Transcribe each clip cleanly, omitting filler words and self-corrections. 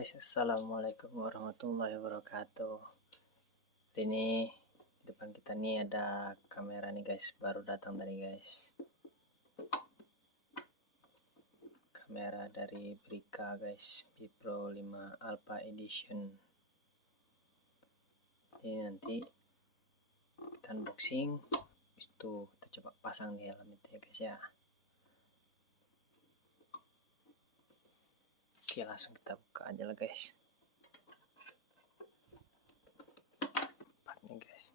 guys, assalamualaikum warahmatullahi wabarakatuh. Hari ini depan kita nih ada kamera nih guys, baru datang tadi guys. Kamera dari Brica guys, B Pro 5 Alpha Edition. Ini nanti kita unboxing, habis itu kita coba pasang di helm itu ya guys ya. Oke, langsung kita buka aja lah guys. Nih guys.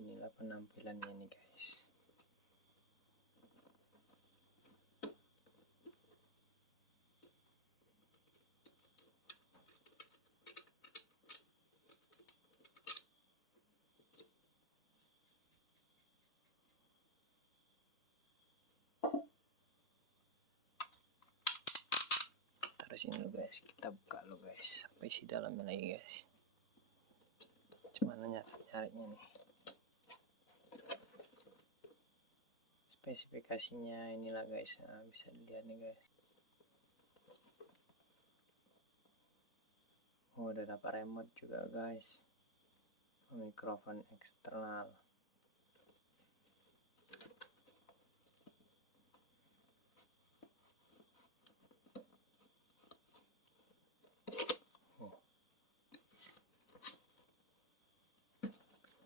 Inilah penampilannya nih guys. Taruh sini dulu guys, kita buka dulu guys, apa isi dalamnya lagi guys. Cuman nyarinya nih. Spesifikasinya inilah guys, nah, bisa dilihat nih guys. Udah dapat remote juga guys, mikrofon eksternal.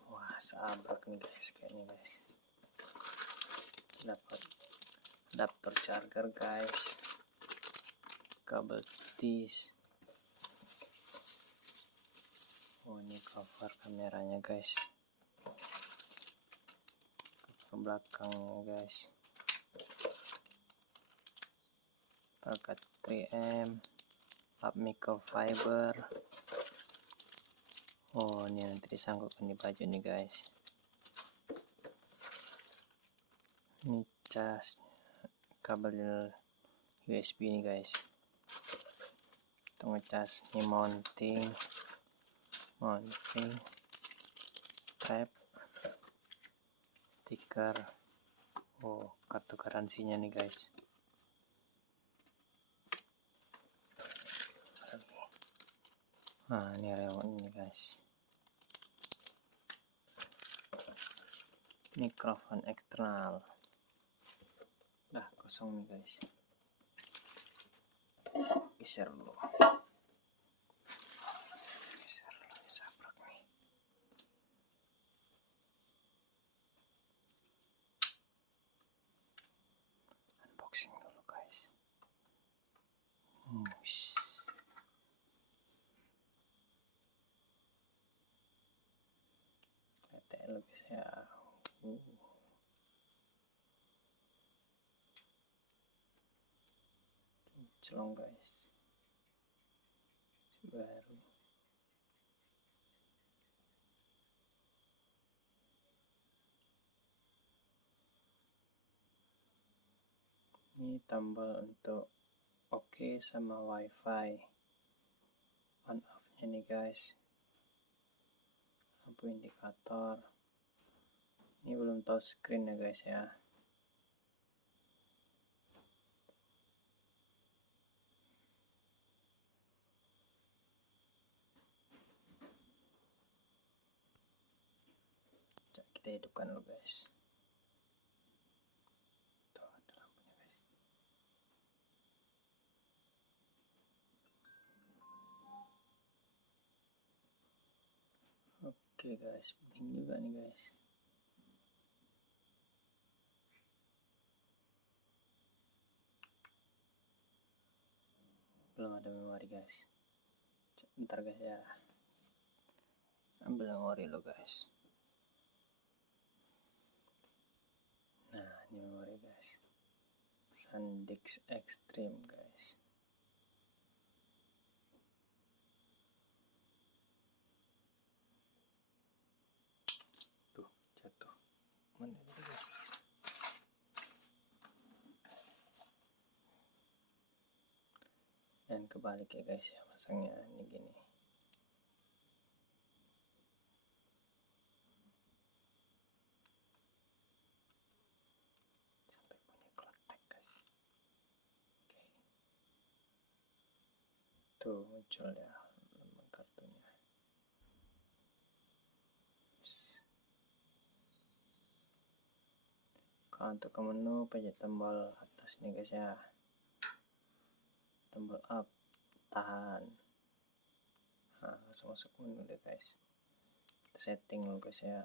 Wah, sabrek nih guys, kayaknya guys. Dapat adapter charger guys, kabel tis. Oh, ini cover kameranya guys, cover belakangnya guys, paket 3M, lap microfiber. Oh, ini nanti disangkutkan di baju nih guys. Ini cas kabel USB nih guys. Kita ngecas. Ini mounting strap, stiker. Oh, kartu garansinya nih guys. Nah, ini remote nih guys. Mikrofon eksternal. Udah kosong nih guys. Geser dulu. Sabrak nih. Unboxing dulu guys. Lihat lebih ya. Celong guys, baru. Ini tombol untuk oke sama wifi, on off nya nih guys. Lampu indikator. Ini belum touchscreen ya guys ya. Kita hidupkan dulu guys. Tuh, ada lampunya guys. Oke guys, bling juga nih guys. Belum ada memori guys. Bentar guys ya. Ambil memori lo guys. Nah, ini memori guys. SanDisk Extreme guys. Tuh, jatuh. Mana itu guys? kebalik ya guys ya, pasangnya ini gini. Sampai punya kletek guys. Oke. Tuh muncul ya lembar kartunya. Kalau untuk ke menu, pencet tombol atas nih guys ya, tombol up, tahan. Nah, langsung masuk menu deh guys. Kita setting dulu guys ya.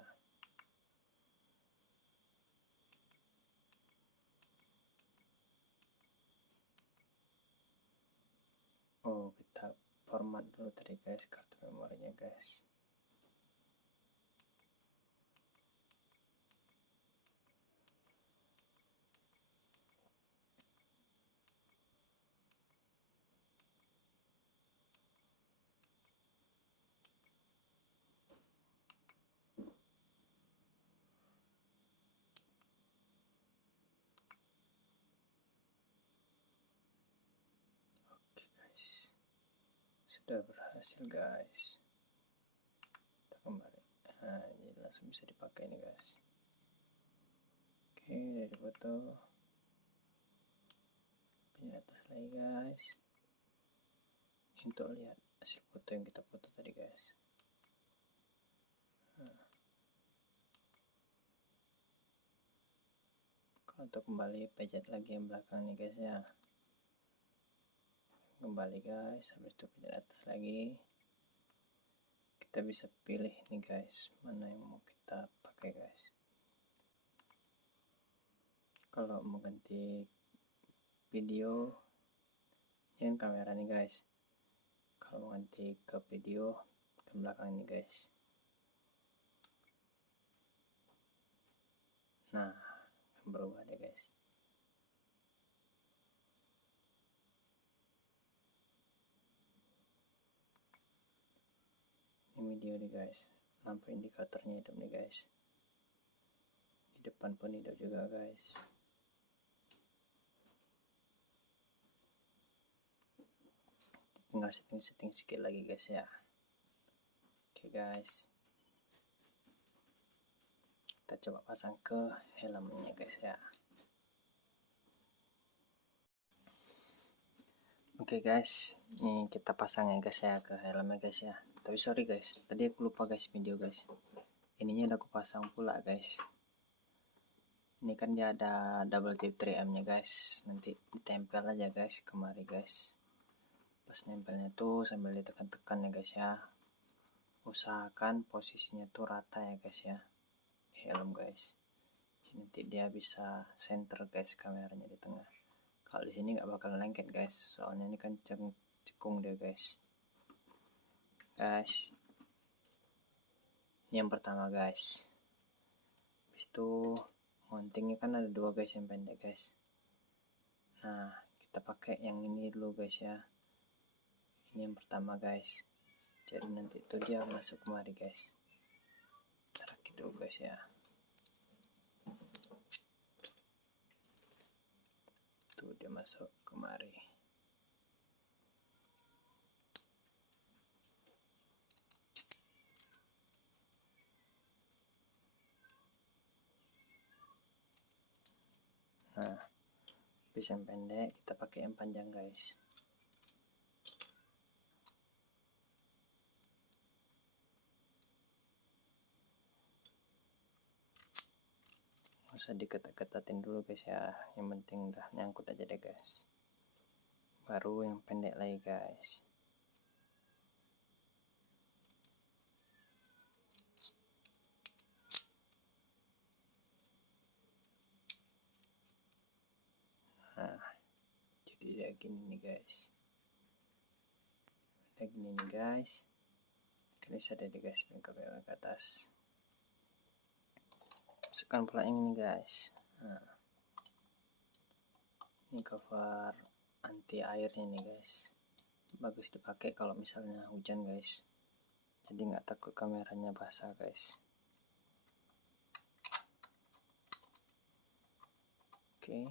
Oh, kita format dulu tadi guys kartu memorinya guys. Oke guys, sudah berhasil guys. Kita kembali. Nah, jadi langsung bisa dipakai nih guys. Oke, dari foto pindah atas lagi guys, untuk lihat hasil foto yang kita foto tadi guys. Nah, kalau untuk kembali, pencet lagi yang belakang nih guys ya, kembali guys. Habis itu pencet atas lagi, kita bisa pilih nih guys mana yang mau kita pakai guys. Kalau mau ganti video, ini kamera nih guys. Kalau mau ganti ke video, ke belakang ini guys. Nah, berubah deh guys. Ini video nih guys, lampu indikatornya hidup nih guys. Di depan pun hidup juga guys. Tinggal setting sedikit lagi guys ya. Oke guys, kita coba pasang ke helmnya guys ya. Oke guys, ini kita pasang ya guys ya ke helmnya guys ya. Tapi sorry guys, tadi aku lupa guys video guys. Ininya udah aku pasang pula guys. Ini kan dia ada double tip 3M nya guys. Nanti ditempel aja guys kemari guys. Pas nempelnya tuh sambil ditekan-tekan ya guys ya. Usahakan posisinya tuh rata ya guys ya, helm guys. Nanti dia bisa center guys kameranya di tengah. Kalau di sini nggak bakal lengket guys, soalnya ini kan cekung dia guys. Guys, ini yang pertama guys. Habis itu mountingnya kan ada dua guys yang pendek guys. Nah, kita pakai yang ini dulu guys ya. Ini yang pertama guys. Jadi nanti itu dia masuk kemari guys. Rakit dulu guys ya. Tuh dia masuk kemari. Nah, habis yang pendek kita pakai yang panjang guys. Nggak usah diketat-ketatin dulu guys ya, yang penting udah nyangkut aja deh guys. Baru yang pendek lagi guys. Nah, jadi dia gini nih guys. Udah gini nih guys. Kalian bisa deh guys, ke atas. Sekarang pula yang ini guys. Nah, ini cover anti airnya nih guys. Bagus dipakai kalau misalnya hujan guys. Jadi nggak takut kameranya basah guys. Oke.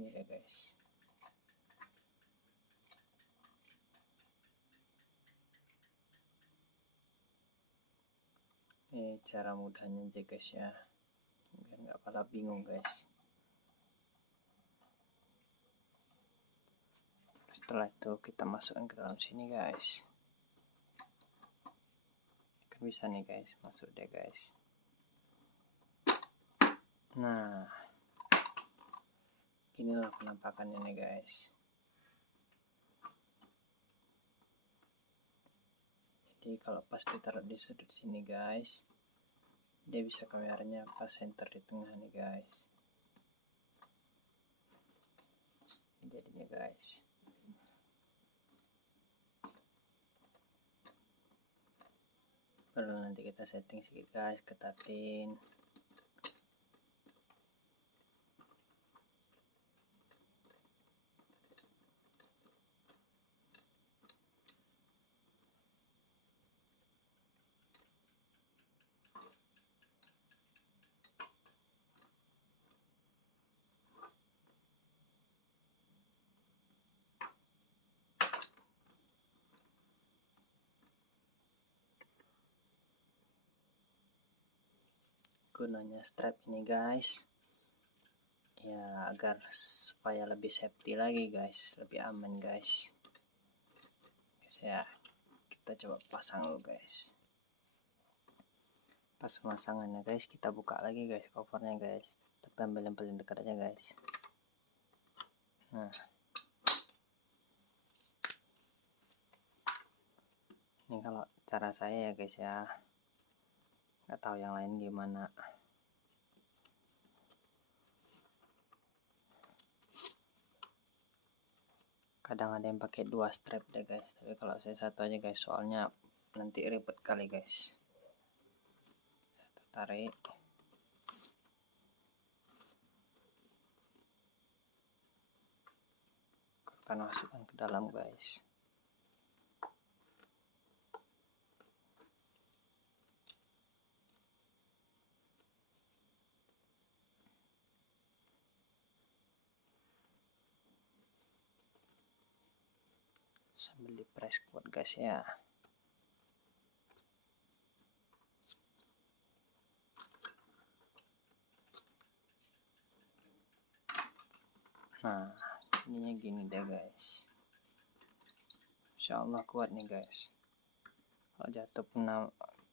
Ini deh guys. Ini cara mudahnya aja guys ya, biar nggak pada bingung guys. Setelah itu kita masukkan ke dalam sini guys. Kan bisa nih guys, masuk deh guys. Nah, inilah penampakannya nih guys. Jadi kalau pas ditaruh di sudut sini guys, dia bisa kameranya pas center di tengah nih guys. Jadinya guys. Lalu nanti kita setting sedikit guys, ketatin. Gunanya strap ini guys, ya agar supaya lebih safety lagi guys, lebih aman guys. Ya, kita coba pasang dulu guys. Pas pemasangannya guys, kita buka lagi guys covernya guys, tapi ambil yang paling dekat aja guys. Nah, ini kalau cara saya ya guys ya, nggak tahu yang lain gimana. Kadang ada yang pakai 2 strap deh guys, tapi kalau saya satu aja guys, soalnya nanti ribet kali guys. Satu tarik, akan masukkan ke dalam guys. Sambil di press kuat guys ya. Nah, ininya gini deh guys. Insya Allah kuat nih guys. Kalau jatuh pun,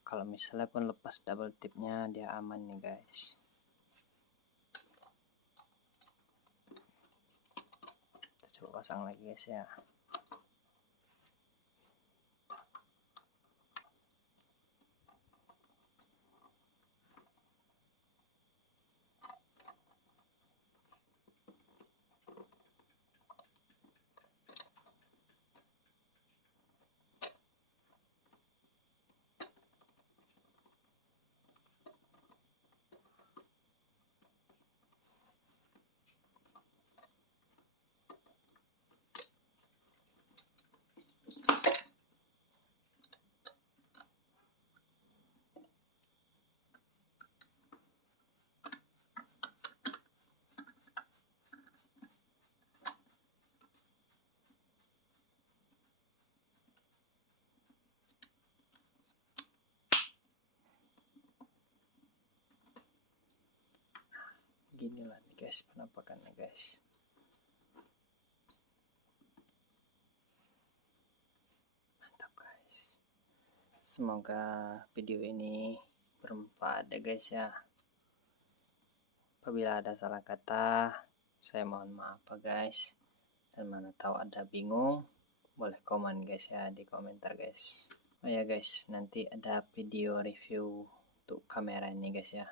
kalau misalnya pun lepas double tipnya, dia aman nih guys. Kita coba pasang lagi guys ya. Ginilah nih guys penampakannya guys. Mantap guys. Semoga video ini bermanfaat ya guys ya. Apabila ada salah kata, saya mohon maaf ya guys. Dan mana tahu ada bingung, boleh komen guys ya di komentar guys. Oh ya guys, nanti ada video review untuk kamera ini guys ya.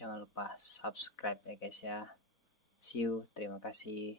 Jangan lupa subscribe ya guys ya. See you, terima kasih.